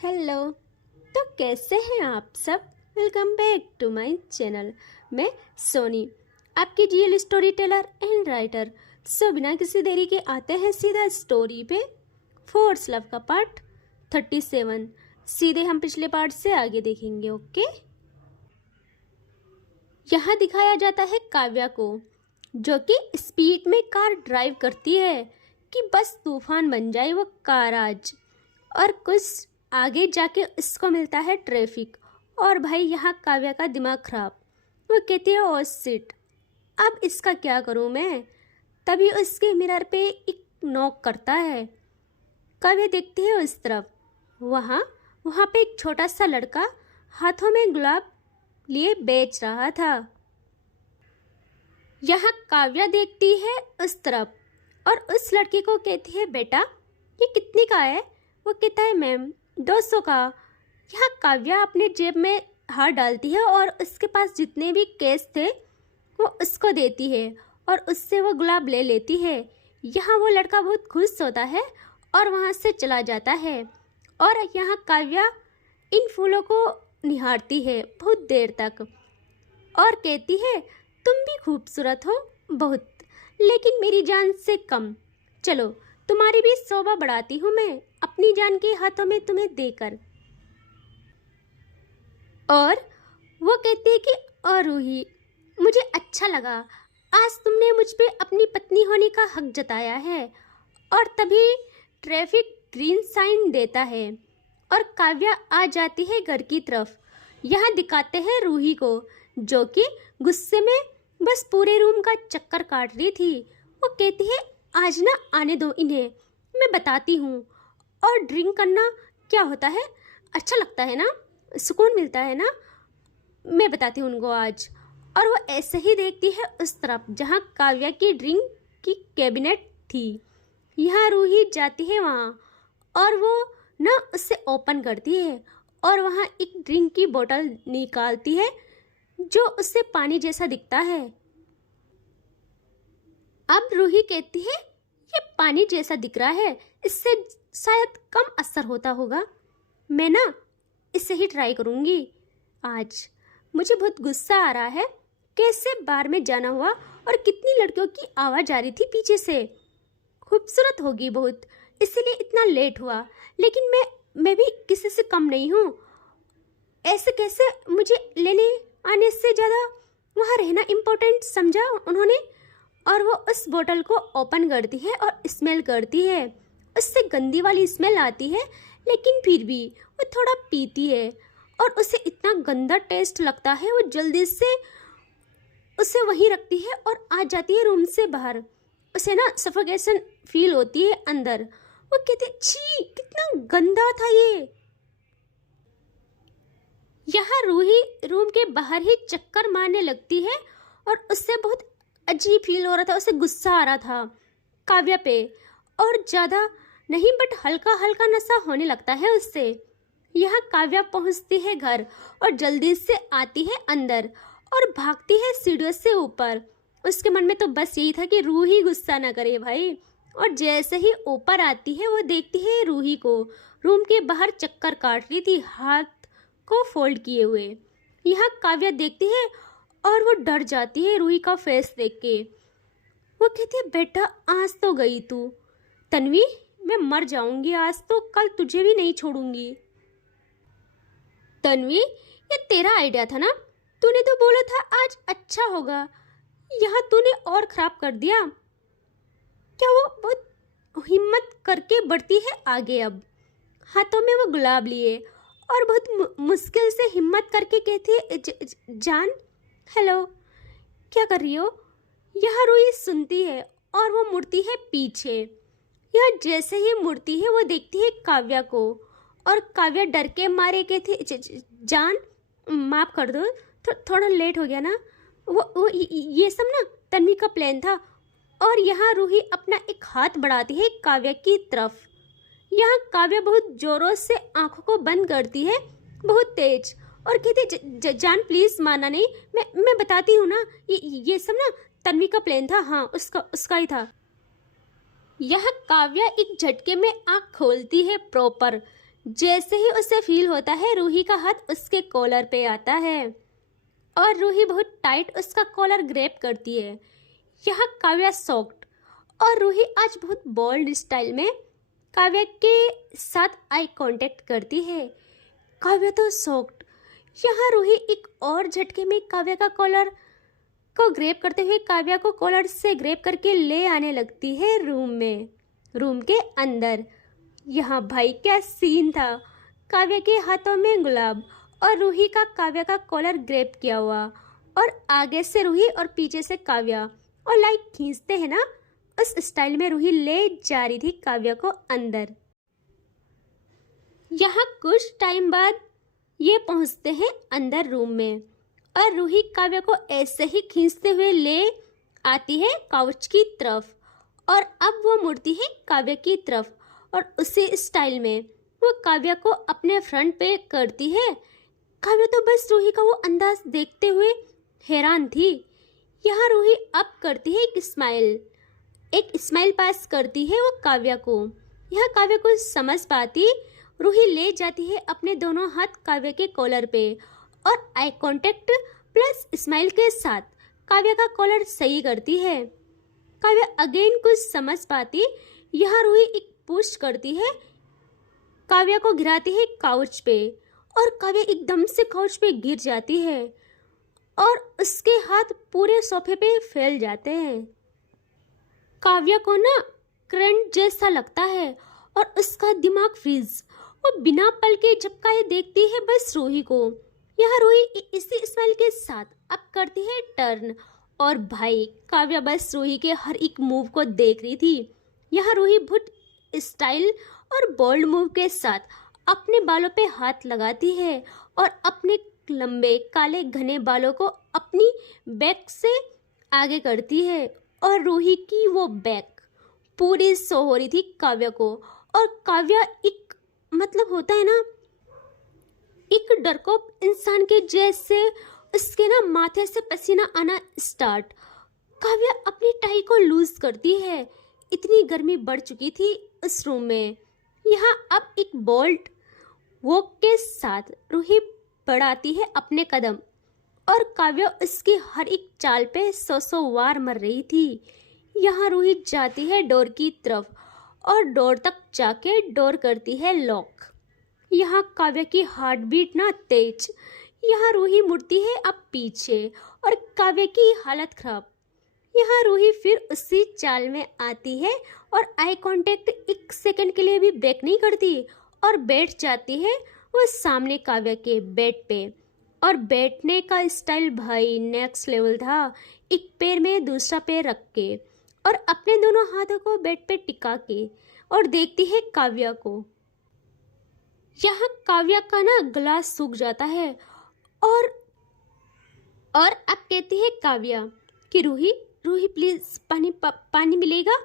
Hello. तो कैसे हैं आप सब? Welcome back to my channel. मैं सोनी, आपकी real story teller and writer. So बिना किसी देरी के आते हैं सीधा स्टोरी पे। फोर्स लव का पार्ट 37। सीधे हम पिछले पार्ट से आगे देखेंगे। ओके। यहाँ दिखाया जाता है काव्या को, जो कि स्पीड में कार ड्राइव करती है कि बस तूफान बन जाए वो कार आज। और कुछ आगे जाके इसको मिलता है ट्रैफिक। और भाई यहाँ काव्या का दिमाग खराब। वो कहती है ओ शिट, अब इसका क्या करूँ मैं। तभी उसके मिरर पे एक नॉक करता है। काव्या देखती है उस तरफ। वहाँ वहाँ पे एक छोटा सा लड़का हाथों में गुलाब लिए बेच रहा था। यहाँ काव्या देखती है उस तरफ और उस लड़के को कहती है बेटा ये कितने का है? वो कहता है मैम 200 का। यहाँ काव्या अपने जेब में हाथ डालती है और उसके पास जितने भी कैश थे वो उसको देती है और उससे वो गुलाब ले लेती है। यहाँ वो लड़का बहुत खुश होता है और वहाँ से चला जाता है। और यहाँ काव्या इन फूलों को निहारती है बहुत देर तक और कहती है तुम भी खूबसूरत हो बहुत, लेकिन मेरी जान से कम। चलो तुम्हारी भी शोभा बढ़ाती हूँ मैं अपनी जान के हाथों में तुम्हें देकर। और वो कहती है कि और रूही मुझे अच्छा लगा, आज तुमने मुझ पे अपनी पत्नी होने का हक जताया है। और तभी ट्रैफिक ग्रीन साइन देता है और काव्या आ जाती है घर की तरफ। यहाँ दिखाते हैं रूही को, जो कि गुस्से में बस पूरे रूम का चक्कर काट रही थी। वो कहती है आज ना आने दो इन्हें, मैं बताती हूँ। और ड्रिंक करना क्या होता है, अच्छा लगता है ना, सुकून मिलता है ना, मैं बताती हूँ उनको आज। और वो ऐसे ही देखती है उस तरफ जहाँ काव्या की ड्रिंक की कैबिनेट थी। यहाँ रूही जाती है वहाँ और वो ना उससे ओपन करती है और वहाँ एक ड्रिंक की बोतल निकालती है जो उससे पानी जैसा दिखता है। अब रूही कहती है ये पानी जैसा दिख रहा है, इससे शायद कम असर होता होगा, मैं ना इससे ही ट्राई करूँगी आज। मुझे बहुत गुस्सा आ रहा है, कैसे बार में जाना हुआ और कितनी लड़कियों की आवाज़ आ रही थी पीछे से। खूबसूरत होगी बहुत, इसीलिए इतना लेट हुआ, लेकिन मैं भी किसी से कम नहीं हूँ। ऐसे कैसे मुझे लेने आने से ज़्यादा वहाँ रहना इम्पोर्टेंट समझा उन्होंने। और वो उस बोतल को ओपन करती है और स्मेल करती है। उससे गंदी वाली स्मेल आती है, लेकिन फिर भी वो थोड़ा पीती है और उसे इतना गंदा टेस्ट लगता है, वो जल्दी से उसे वहीं रखती है और आ जाती है रूम से बाहर। उसे ना सफोकेशन फील होती है अंदर। वो कहते छी कितना गंदा था ये। यहाँ रूही रूम के बाहर ही चक्कर मारने लगती है और उससे बहुत अजीब फील हो रहा था, उसे गुस्सा आ रहा था काव्या पे। और ज़्यादा नहीं बट हल्का हल्का नशा होने लगता है उससे। यहाँ काव्या पहुँचती है घर और जल्दी से आती है अंदर और भागती है सीढ़ियों से ऊपर। उसके मन में तो बस यही था कि रूही गुस्सा ना करे भाई। और जैसे ही ऊपर आती है वो देखती है रूही को रूम के बाहर चक्कर काट रही थी, हाथ को फोल्ड किए हुए। यहाँ काव्या देखती है और वो डर जाती है रूही का फेस देख के। वो कहती है बेटा आज तो गई तू, तन्वी मैं मर जाऊंगी आज तो, कल तुझे भी नहीं छोड़ूंगी। तन्वी ये तेरा आइडिया था ना, तूने तो बोला था आज अच्छा होगा, यहाँ तूने और खराब कर दिया। क्या वो बहुत हिम्मत करके बढ़ती है आगे। अब हाथों में वो गुलाब लिए और बहुत मुश्किल से हिम्मत करके कहती है जान हेलो क्या कर रही हो। यहाँ रूही सुनती है और वो मुड़ती है पीछे। यह जैसे ही मुड़ती है वो देखती है काव्या को और काव्या डर के मारे कहती जान माफ़ कर दो, थोड़ा लेट हो गया ना, वो ये सब ना तन्वी का प्लान था। और यहाँ रूही अपना एक हाथ बढ़ाती है काव्या की तरफ। यहाँ काव्या बहुत जोरों से आंखों को बंद करती है बहुत तेज और कहती जान प्लीज माना नहीं, मैं बताती हूँ ना, ये सब ना तन्वी का प्लान था। हाँ उसका ही था। यह काव्या एक झटके में आंख खोलती है प्रॉपर। जैसे ही उसे फील होता है रूही का हाथ उसके कॉलर पे आता है और रूही बहुत टाइट उसका कॉलर ग्रैब करती है। यहाँ काव्या सॉक्ड और रूही आज बहुत बोल्ड स्टाइल में काव्या के साथ आई कांटेक्ट करती है। काव्या तो सॉक्ड। यहाँ रूही एक और झटके में काव्या का कॉलर को ग्रैब करते हुए काव्या को कॉलर से ग्रैब करके ले आने लगती है रूम के अंदर। यहाँ भाई क्या सीन था। काव्या के हाथों में गुलाब और रूही का काव्या का कॉलर ग्रैब किया हुआ और आगे से रूही और पीछे से काव्या और लाइक खींचते हैं ना, उस स्टाइल में रूही ले जा रही थी काव्या को अंदर। यहाँ कुछ टाइम बाद ये पहुंचते हैं अंदर रूम में और रूही काव्या को ऐसे ही खींचते हुए ले आती है काउच की तरफ और अब वो मुड़ती है काव्या की तरफ और उसी स्टाइल में वो काव्या को अपने फ्रंट पे करती है। काव्या तो बस रूही का वो अंदाज देखते हुए हैरान थी। यहाँ रूही अब करती है एक स्माइल पास करती है वो काव्या को। यहाँ काव्या को समझ पाती रूही ले जाती है अपने दोनों हाथ काव्या के कॉलर पे और आई कांटेक्ट प्लस स्माइल के साथ काव्या का कॉलर सही करती है। काव्या अगेन कुछ समझ पाती यहाँ रूही एक पुश करती है, काव्या को गिराती है काउच पे और काव्या एकदम से काउच पे गिर जाती है और उसके हाथ पूरे सोफे पे फैल जाते हैं। काव्या को ना करंट जैसा लगता है और उसका दिमाग फ्रीज। वो बिना पल के झपकाए देखती है बस रूही को। यहाँ रूही इसी स्माइल के साथ अब करती है टर्न और भाई काव्या बस रूही के हर एक मूव को देख रही थी। यहाँ रूही बहुत स्टाइल और बोल्ड मूव के साथ अपने बालों पे हाथ लगाती है और अपने लंबे काले घने बालों को अपनी बैक से आगे करती है और रूही की वो बैक पूरी सो हो रही थी काव्या को। और काव्या एक मतलब होता है ना, एक डरपोक इंसान के जैसे उसके ना माथे से पसीना आना स्टार्ट। काव्या अपनी टाई को लूज करती है, इतनी गर्मी बढ़ चुकी थी उस रूम में। यहाँ अब एक बोल्ड वॉक के साथ रूही बढ़ाती है अपने कदम और काव्या उसकी हर एक चाल पे सौ वार मर रही थी। यहाँ रूही जाती है डोर की तरफ और डोर तक जाके डोर करती है लॉक। यहाँ काव्या की हार्ट बीट ना तेज। यहाँ रूही मुड़ती है अब पीछे और काव्या की हालत खराब। यहाँ रूही फिर उसी चाल में आती है और आई कांटेक्ट एक सेकंड के लिए भी ब्रेक नहीं करती और बैठ जाती है वो सामने काव्या के बेड पे। और बैठने का स्टाइल भाई नेक्स्ट लेवल था। एक पैर में दूसरा पैर रख के और अपने दोनों हाथों को बेड पे टिका के और देखती है काव्या को। यहाँ काव्या का ना गला सूख जाता है और अब कहती है काव्या कि रूही प्लीज पानी मिलेगा।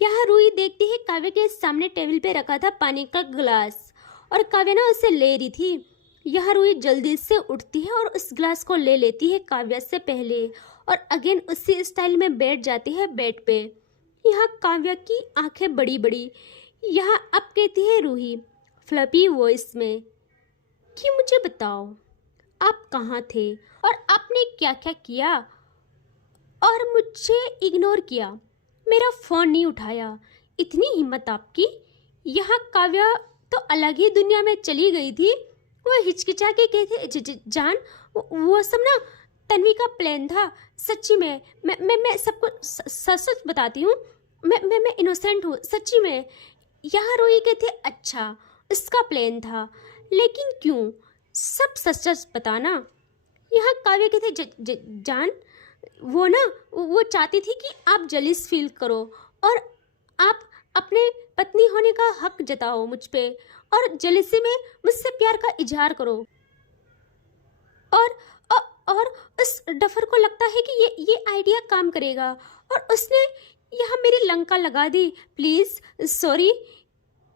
यहाँ रूही देखती है काव्या के सामने टेबल पे रखा था पानी का गिलास और काव्या ना उसे ले रही थी। यहाँ रूही जल्दी से उठती है और उस गिलास को ले लेती है काव्या से पहले और अगेन उसी स्टाइल में बैठ जाती है बेड पे। यहाँ काव्या की आंखें बड़ी बड़ी। यहाँ अब कहती है रूही फ्लफी वॉइस में कि मुझे बताओ आप कहाँ थे और आपने क्या क्या किया और मुझे इग्नोर किया, मेरा फ़ोन नहीं उठाया, इतनी हिम्मत आपकी। यहाँ काव्या तो अलग ही दुनिया में चली गई थी। वो हिचकिचा के कहते जान वो सब ना तन्वी का प्लान था। सच्ची में मैं सबको सच बताती हूँ, मैं इनोसेंट हूँ सच्ची में। यहाँ रोई कहते अच्छा इसका प्लान था, लेकिन क्यों, सब सच सच बताना। यहाँ काव्या कहते जान वो चाहती थी कि आप जलिस फील करो और आप अपने पत्नी होने का हक जताओ मुझ पे और जलिसी में मुझसे प्यार का इजहार करो। और उस डफर को लगता है कि ये आइडिया काम करेगा और उसने यहाँ मेरी लंका लगा दी। Please sorry.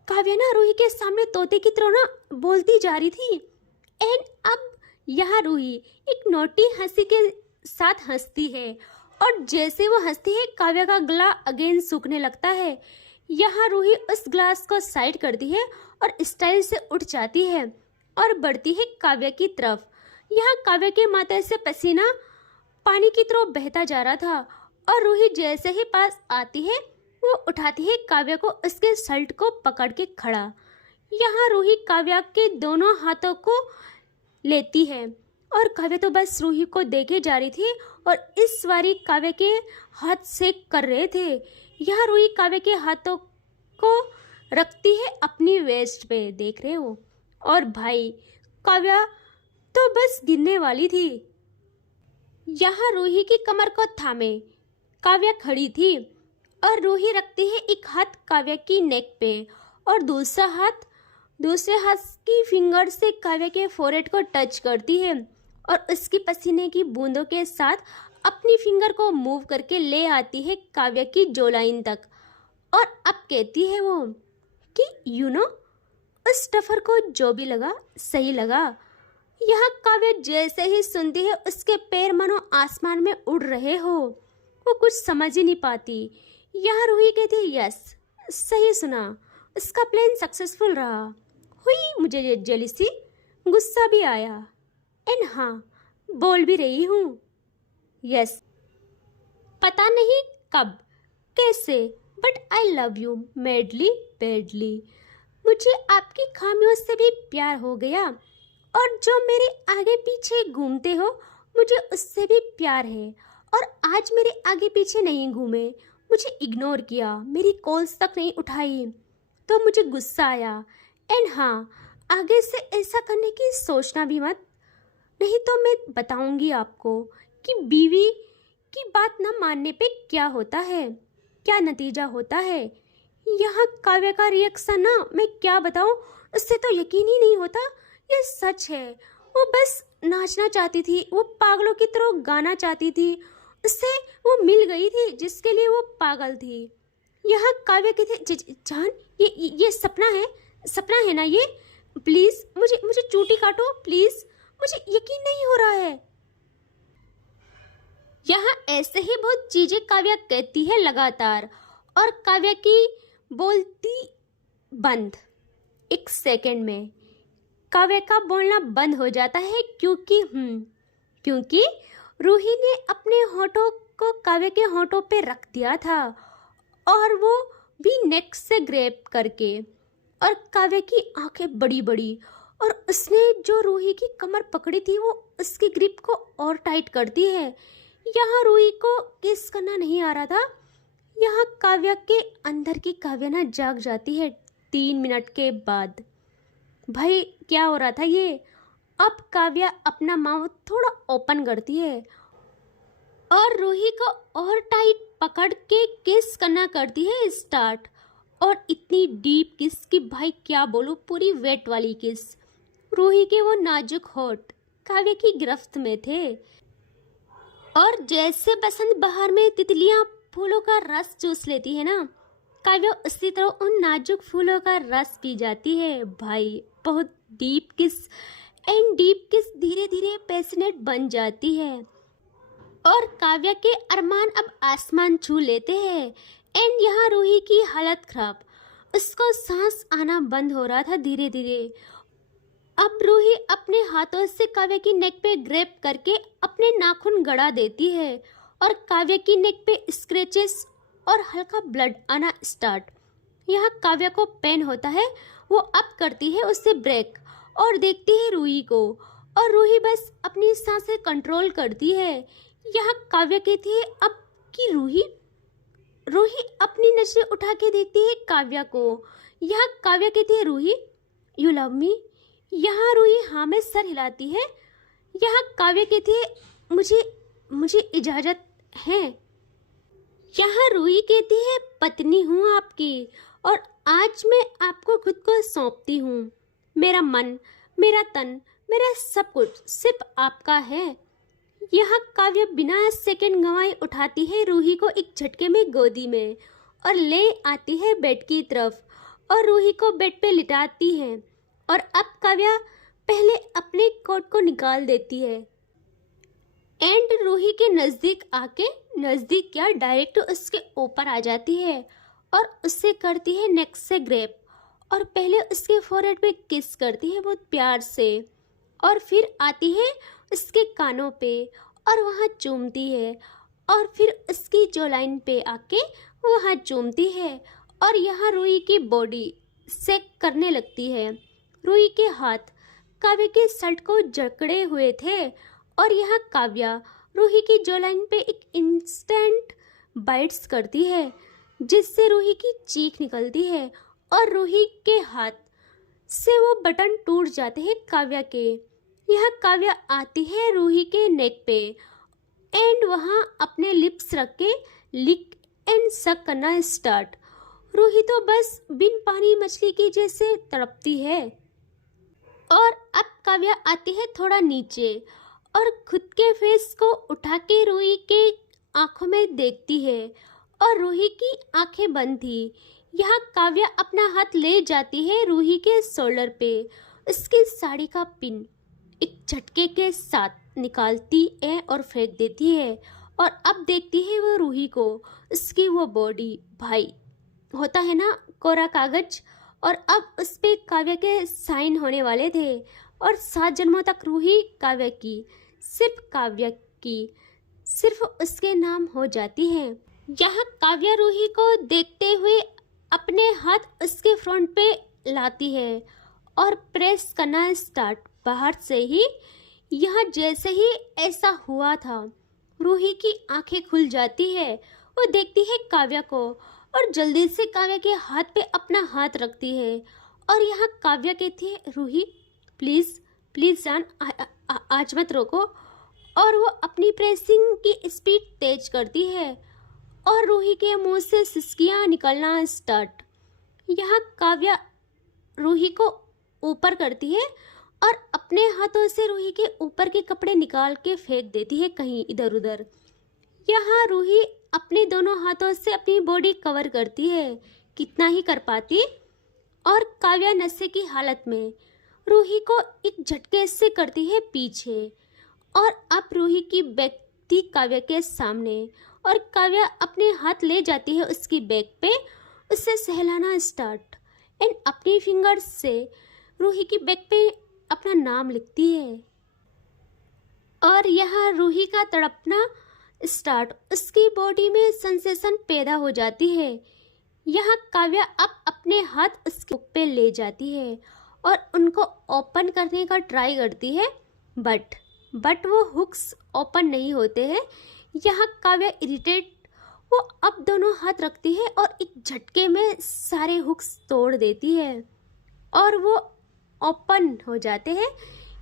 काव्या ना रूही के सामने तोते की तरह ना बोलती जा रही थी। एंड अब यहाँ रूही एक नोटी हंसी के साथ हंसती है और जैसे वो हंसती है काव्या का गला अगेन सूखने लगता है। यहाँ रूही उस ग्लास को साइड करती है और स्टाइल से उठ जाती है और बढ़ती है काव्या की तरफ। यहाँ काव्या के माथे से पसीना पानी की तरह बहता जा रहा था और रूही जैसे ही पास आती है वो उठाती है काव्या को, उसके शर्ट को पकड़ के खड़ा। यहाँ रूही काव्या के दोनों हाथों को लेती है और काव्या तो बस रूही को देखे जा रही थी और इस बारी काव्या के हाथ से कर रहे थे। यहाँ रूही काव्या के हाथों को रखती है अपनी वेस्ट पे, देख रहे हो। और भाई काव्या तो बस गिरने वाली थी। यहाँ रूही की कमर को थामे काव्या खड़ी थी और रूही रखती है एक हाथ काव्या की नेक पे और दूसरे हाथ की फिंगर से काव्या के फोrehead को टच करती है और उसकी पसीने की बूंदों के साथ अपनी फिंगर को मूव करके ले आती है काव्या की जोलाइन तक। और अब कहती है वो कि उस स्टफर को जो भी लगा सही लगा। यहाँ काव्या जैसे ही सुनती है उसके पैर मानो आसमान में उड़ रहे हो, वो कुछ समझ ही नहीं पाती। यहाँ रूही कहती यस सही सुना, उसका प्लान सक्सेसफुल रहा। हुई मुझे जेलिसी, गुस्सा भी आया एंड हाँ बोल भी रही हूँ यस। पता नहीं कब कैसे but I love you madly badly. मुझे आपकी खामियों से भी प्यार हो गया और जो मेरे आगे पीछे घूमते हो मुझे उससे भी प्यार है। और आज मेरे आगे पीछे नहीं घूमे, मुझे इग्नोर किया, मेरी कॉल्स तक नहीं उठाई तो मुझे गुस्सा आया। एंड हाँ आगे से ऐसा करने की सोचना भी मत, नहीं तो मैं बताऊंगी आपको कि बीवी की बात न मानने पे क्या होता है, क्या नतीजा होता है। यहाँ काव्या का रिएक्शन ना मैं क्या बताऊँ, उससे तो यकीन ही नहीं होता ये सच है। वो बस नाचना चाहती थी, वो पागलों की तरह गाना चाहती थी, उससे वो मिल गई थी जिसके लिए वो पागल थी। यहाँ काव्या कहते जान ये सपना है ना, ये प्लीज मुझे चूटी काटो प्लीज, मुझे यकीन नहीं हो रहा है। यहाँ ऐसे ही बहुत चीजें काव्या कहती है लगातार और काव्या की बोलती बंद। एक सेकंड में काव्या का बोलना बंद हो जाता है क्योंकि रूही ने अपने होठों को काव्या के होठों पे रख दिया था और वो भी नेक से ग्रैब करके। और काव्या की आंखें बड़ी बड़ी और उसने जो रूही की कमर पकड़ी थी वो उसकी ग्रिप को और टाइट करती है। यहाँ रूही को किस करना नहीं आ रहा था। यहाँ काव्या के अंदर की काव्या ना जाग जाती है 3 मिनट के बाद। भाई क्या हो रहा था ये। अब काव्या अपना माउथ थोड़ा ओपन करती है और रूही को और टाइट पकड़ के किस करना करती है स्टार्ट। और इतनी डीप किस कि भाई क्या बोलूं, पूरी वेट वाली किस। रूही के वो नाजुक होठ काव्या की गिरफ्त में थे और जैसे बसंत बहार में तितलियां फूलों का रस चूस लेती है ना, काव्या उसी तरह उन नाजुक फूलों का रस पी जाती है। भाई बहुत डीप किस धीरे धीरे पैशनेट बन जाती है और काव्या के अरमान अब आसमान छू लेते हैं। एंड यहाँ रूही की हालत खराब, उसको सांस आना बंद हो रहा था धीरे धीरे। अब रूही अपने हाथों से काव्या की नेक पे ग्रैब करके अपने नाखून गड़ा देती है और काव्या की नेक पे स्क्रैचेस और हल्का ब्लड आना स्टार्ट। यहाँ काव्या को पेन होता है, वो अब करती है उससे ब्रेक और देखती है रूही को और रूही बस अपनी सांसें कंट्रोल करती है। यहाँ काव्या कहती है अब कि रूही अपनी नजरें उठा के देखती है काव्या को। यहाँ काव्या कहती है रूही यू लव मी। यहाँ रूही हाँ में सर हिलाती है। यहाँ काव्या कहती है मुझे इजाजत है। यहाँ रूही कहती है पत्नी हूँ आपकी और आज मैं आपको खुद को सौंपती हूँ। मेरा मन, मेरा तन, मेरा सब कुछ सिर्फ आपका है। यहाँ काव्या बिना सेकंड गंवाए उठाती है रूही को एक झटके में गोदी में और ले आती है बेड की तरफ और रूही को बेड पे लिटाती है। और अब काव्या पहले अपने कोट को निकाल देती है एंड रूही के नज़दीक क्या डायरेक्ट उसके ऊपर आ जाती है और उससे करती है नेक से ग्रैब और पहले उसके फोरहेड पे किस करती है बहुत प्यार से, और फिर आती है उसके कानों पे और वहाँ चूमती है, और फिर उसकी जोलाइन पे आके वहाँ चूमती है। और यहाँ रूही की बॉडी सेक करने लगती है। रूही के हाथ काव्या के शर्ट को जकड़े हुए थे, और यहाँ काव्या रूही की जोलाइन पे एक इंस्टेंट बाइट्स करती है, जिससे रूही की चीख निकलती है और रूही के हाथ से वो बटन टूट जाते हैं काव्या के। यह काव्या आती है रूही के नेक पे एंड वहाँ अपने लिप्स रख के लिक एंड सक करना स्टार्ट। रूही तो बस बिन पानी मछली की जैसे तड़पती है। और अब काव्या आती है थोड़ा नीचे और खुद के फेस को उठा के रूही के आंखों में देखती है, और रूही की आंखें बंद थी। यहाँ काव्या अपना हाथ ले जाती है रूही के शोल्डर पे, उसकी साड़ी का पिन एक झटके के साथ निकालती है और फेंक देती है। और अब देखती है वो रूही को, उसकी वो बॉडी, भाई होता है ना कोरा कागज, और अब उस पे काव्या के साइन होने वाले थे। और 7 जन्मों तक रूही काव्या की, सिर्फ काव्या की, सिर्फ उसके नाम हो जाती है। यहाँ काव्या रूही को देखते हुए अपने हाथ उसके फ्रंट पे लाती है और प्रेस करना स्टार्ट बाहर से ही। यहाँ जैसे ही ऐसा हुआ था, रूही की आंखें खुल जाती है। वो देखती है काव्या को और जल्दी से काव्या के हाथ पे अपना हाथ रखती है। और यहाँ काव्या कहती है, रूही प्लीज़ प्लीज़ जान, आज मत रोको। और वो अपनी प्रेसिंग की स्पीड तेज करती है और रूही के मुंह से सिसकियाँ निकलना स्टार्ट। यहाँ काव्या रूही को ऊपर करती है और अपने हाथों से रूही के ऊपर के कपड़े निकाल के फेंक देती है कहीं इधर उधर। यहाँ रूही अपने दोनों हाथों से अपनी बॉडी कवर करती है, कितना ही कर पाती। और काव्या नशे की हालत में रूही को एक झटके से करती है पीछे, और अब रूही की बैग थी काव्या के सामने, और काव्या अपने हाथ ले जाती है उसकी बैग पे, उसे सहलाना स्टार्ट एंड अपनी फिंगर्स से रूही की बैग पे अपना नाम लिखती है। और यहाँ रूही का तड़पना स्टार्ट, उसकी बॉडी में सेंसेशन पैदा हो जाती है। यहाँ काव्या अब अपने हाथ उसके बुक पे ले जाती है और उनको ओपन करने का ट्राई करती है, बट वो हुक्स ओपन नहीं होते हैं। यहाँ काव्या इरिटेट, वो अब दोनों हाथ रखती है और एक झटके में सारे हुक्स तोड़ देती है और वो ओपन हो जाते हैं।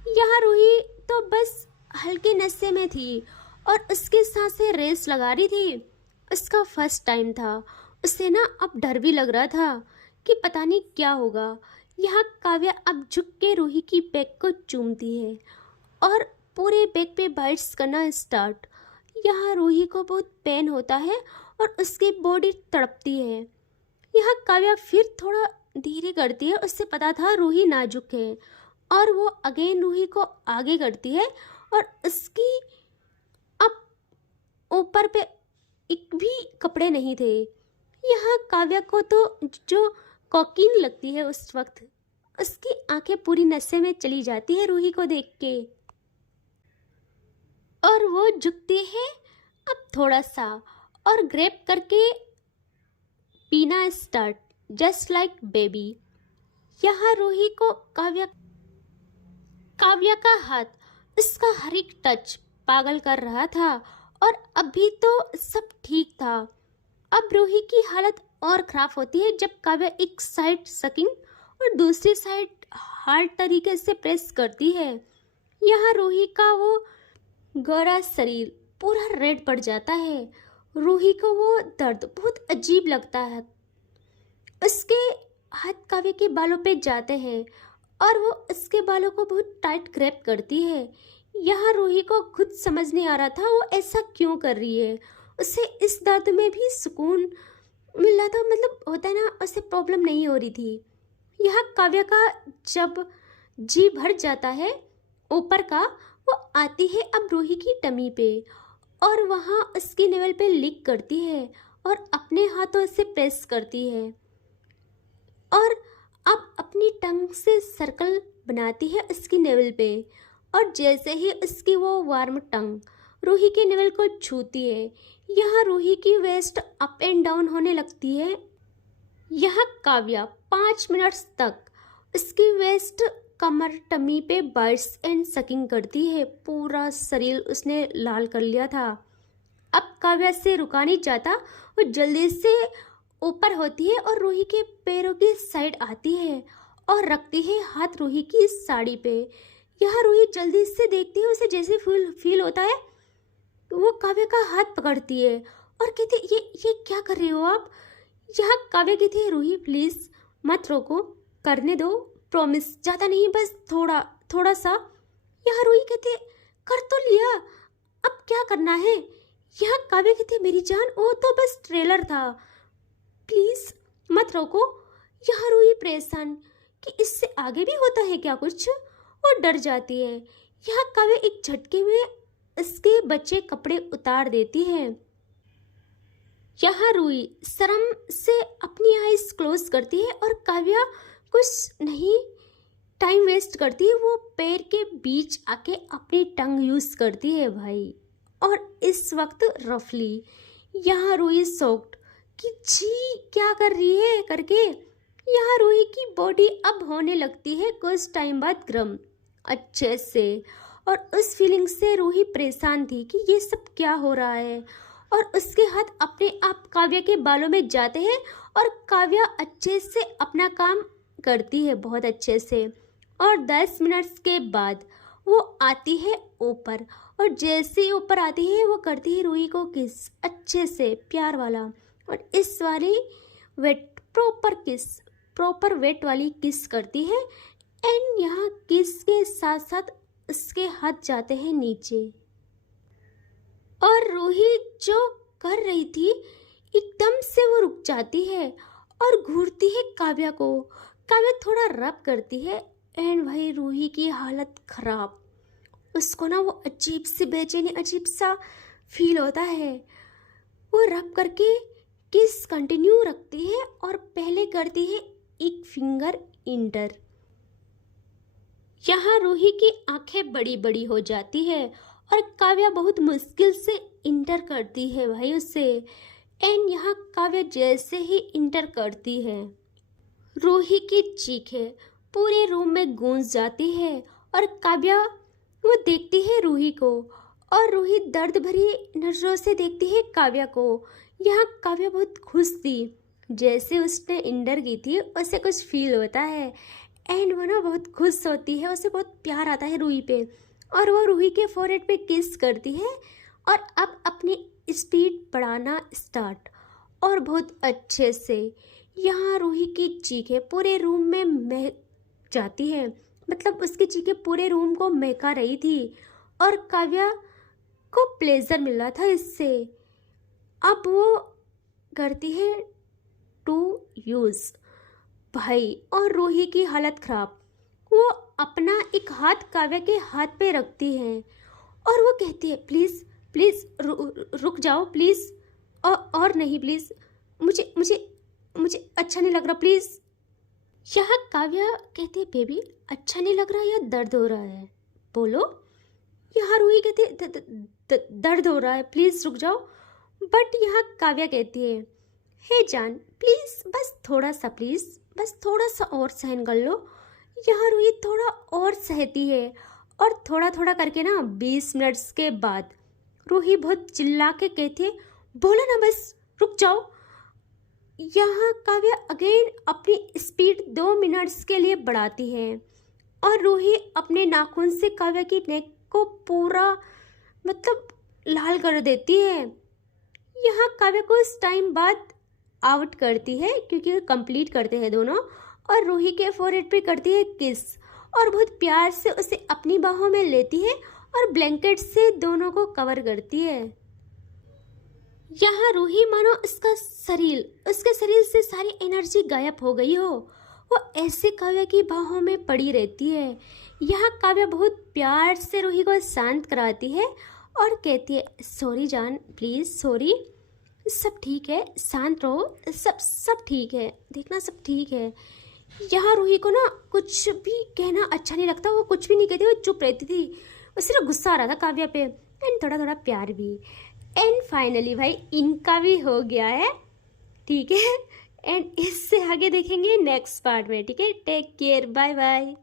यहाँ रूही तो बस हल्के नशे में थी और उसके सांसें रेस लगा रही थी। उसका फर्स्ट टाइम था, उसे ना अब डर भी लग रहा था कि पता नहीं क्या होगा। यहाँ काव्या अब झुक के रूही की बैक को चूमती है और पूरे बैक पे बाइट्स करना स्टार्ट। यहाँ रूही को बहुत पेन होता है और उसकी बॉडी तड़पती है। यहाँ काव्या फिर थोड़ा धीरे करती है, उससे पता था रूही नाजुक है, और वो अगेन रूही को आगे करती है और उसकी अब ऊपर पे एक भी कपड़े नहीं थे। यहाँ काव्या को तो जो कोकीन लगती है उस वक्त, उसकी आंखें पूरी नशे में चली जाती है रूही को देख के, और वो झुकती है अब थोड़ा सा और ग्रैब करके पीना स्टार्ट जस्ट लाइक बेबी। यहाँ रूही को काव्या का हाथ उसका हर एक टच पागल कर रहा था, और अभी तो सब ठीक था। अब रूही की हालत और ख़राब होती है जब काव्या एक साइड सकिंग और दूसरी साइड हार्ड तरीके से प्रेस करती है। यहाँ रूही का वो गोरा शरीर पूरा रेड पड़ जाता है। रूही को वो दर्द बहुत अजीब लगता है। उसके हाथ काव्या के बालों पे जाते हैं और वो उसके बालों को बहुत टाइट ग्रैब करती है। यहाँ रूही को खुद समझ नहीं आ रहा था वो ऐसा क्यों कर रही है। उसे इस दर्द में भी सुकून मिल रहा था, मतलब होता है ना, उसे प्रॉब्लम नहीं हो रही थी। यहाँ काव्या का जब जी भर जाता है ऊपर का, वो आती है अब रूही की टमी पे और वहाँ उसकी लेवल पे लिक करती है और अपने हाथों से प्रेस करती है। और अब अपनी टंग से सर्कल बनाती है उसकी नेवल पे, और जैसे ही उसकी वो वार्म टंग रूही के नेवल को छूती है, यहाँ रूही की वेस्ट अप एंड डाउन होने लगती है। यहाँ काव्या 5 मिनट्स तक उसकी वेस्ट, कमर, टमी पे बाइट्स एंड सकिंग करती है। पूरा शरीर उसने लाल कर लिया था। अब काव्या से रुका नहीं जाता, वो जल्दी से ऊपर होती है और रूही के पैरों की साइड आती है और रखती है हाथ रूही की साड़ी पे। यहाँ रूही जल्दी से देखती है, उसे जैसे फील होता है, वो काव्या का हाथ पकड़ती है और कहती है ये क्या कर रही हो आप। यहाँ काव्या कहती है रूही प्लीज़ मत रोको, करने दो, प्रॉमिस, ज़्यादा नहीं, बस थोड़ा सा। यहाँ रूही कहती है कर तो लिया, अब क्या करना है। यहाँ काव्या कहती है मेरी जान, वो तो बस ट्रेलर था, प्लीज़ मत रोको। यहाँ रूही परेशान कि इससे आगे भी होता है क्या कुछ, और डर जाती है। यहाँ काव्या एक झटके में उसके बच्चे कपड़े उतार देती है। यहाँ रूही शर्म से अपनी आईज क्लोज करती है और काव्या कुछ नहीं टाइम वेस्ट करती है, वो पैर के बीच आके अपनी टंग यूज़ करती है भाई। और इस वक्त रफली यहाँ रूही शॉक्ड कि जी क्या कर रही है करके। यहाँ रूही की बॉडी अब होने लगती है कुछ टाइम बाद गर्म अच्छे से, और उस फीलिंग से रूही परेशान थी कि ये सब क्या हो रहा है। और उसके हाथ अपने आप काव्या के बालों में जाते हैं और काव्या अच्छे से अपना काम करती है, बहुत अच्छे से। और 10 मिनट्स के बाद वो आती है ऊपर, और जैसे ही ऊपर आती है वो करती है रूही को किस अच्छे से, प्यार वाला, और इस वाली वेट प्रॉपर वेट वाली किस करती है। एंड यहाँ किस के साथ साथ उसके हाथ जाते हैं नीचे, और रूही जो कर रही थी एकदम से वो रुक जाती है और घूरती है काव्या को। काव्या थोड़ा रब करती है एंड भाई रूही की हालत खराब, उसको ना वो अजीब सी बेचैनी, अजीब सा फील होता है। वो रब करके किस कंटिन्यू रखती है और पहले करती है एक फिंगर इंटर। यहाँ रूही की आंखें बड़ी बड़ी हो जाती है और काव्या बहुत मुश्किल से इंटर करती है भाई उससे। एंड यहाँ काव्या जैसे ही इंटर करती है, रूही की चीखें पूरे रूम में गूंज जाती है और काव्या वो देखती है रूही को, और रूही दर्द भरी नजरों से देखती है काव्या को। यहाँ काव्या बहुत खुश थी, जैसे उसने इंटर की थी उसे कुछ फील होता है। एंड वो ना बहुत खुश होती है, उसे बहुत प्यार आता है रूही पे, और वो रूही के फोरहेड पे किस करती है और अब अपनी स्पीड बढ़ाना स्टार्ट, और बहुत अच्छे से। यहाँ रूही की चीखें पूरे रूम में महक जाती है, मतलब उसकी चीखें पूरे रूम को महका रही थी और काव्या को प्लेजर मिल रहा था इससे। अब वो करती है टू यूज़ भाई, और रूही की हालत खराब। वो अपना एक हाथ काव्या के हाथ पे रखती है और वो कहती है प्लीज़ प्लीज़ रुक जाओ प्लीज़, और नहीं प्लीज़, मुझे अच्छा नहीं लग रहा प्लीज़। यहाँ काव्या कहती है बेबी अच्छा नहीं लग रहा या दर्द हो रहा है, बोलो। यहाँ रूही कहती है दर्द हो रहा है, प्लीज़ रुक जाओ। बट यहाँ काव्या कहती है हे जान प्लीज़, बस थोड़ा सा, प्लीज़ बस थोड़ा सा और सहन कर लो। यहाँ रूही थोड़ा और सहती है, और थोड़ा थोड़ा करके ना 20 मिनट्स के बाद रूही बहुत चिल्ला के कहती है बोला ना बस रुक जाओ। यहाँ काव्या अगेन अपनी स्पीड 2 मिनट्स के लिए बढ़ाती है, और रूही अपने नाखून से काव्या की नेक को पूरा मतलब लाल कर देती है। यहाँ काव्या को उस टाइम बाद आउट करती है क्योंकि कंप्लीट करते हैं दोनों, और रूही के फोरहेड पे करती है किस, और बहुत प्यार से उसे अपनी बाहों में लेती है और ब्लैंकेट से दोनों को कवर करती है। यहाँ रूही मानो उसके शरीर से सारी एनर्जी गायब हो गई हो, वो ऐसे काव्या की बाहों में पड़ी रहती है। यहाँ काव्या बहुत प्यार से रूही को शांत कराती है और कहती है सॉरी जान, प्लीज़ सॉरी, सब ठीक है, शांत रहो, सब ठीक है, देखना सब ठीक है। यहाँ रूही को ना कुछ भी कहना अच्छा नहीं लगता, वो कुछ भी नहीं कहती, वो चुप रहती थी। उसे ना गुस्सा आ रहा था काव्या पे, एंड थोड़ा थोड़ा प्यार भी। एंड फाइनली भाई इनका भी हो गया है, ठीक है। एंड इससे आगे देखेंगे नेक्स्ट पार्ट में, ठीक है। Take care, bye bye.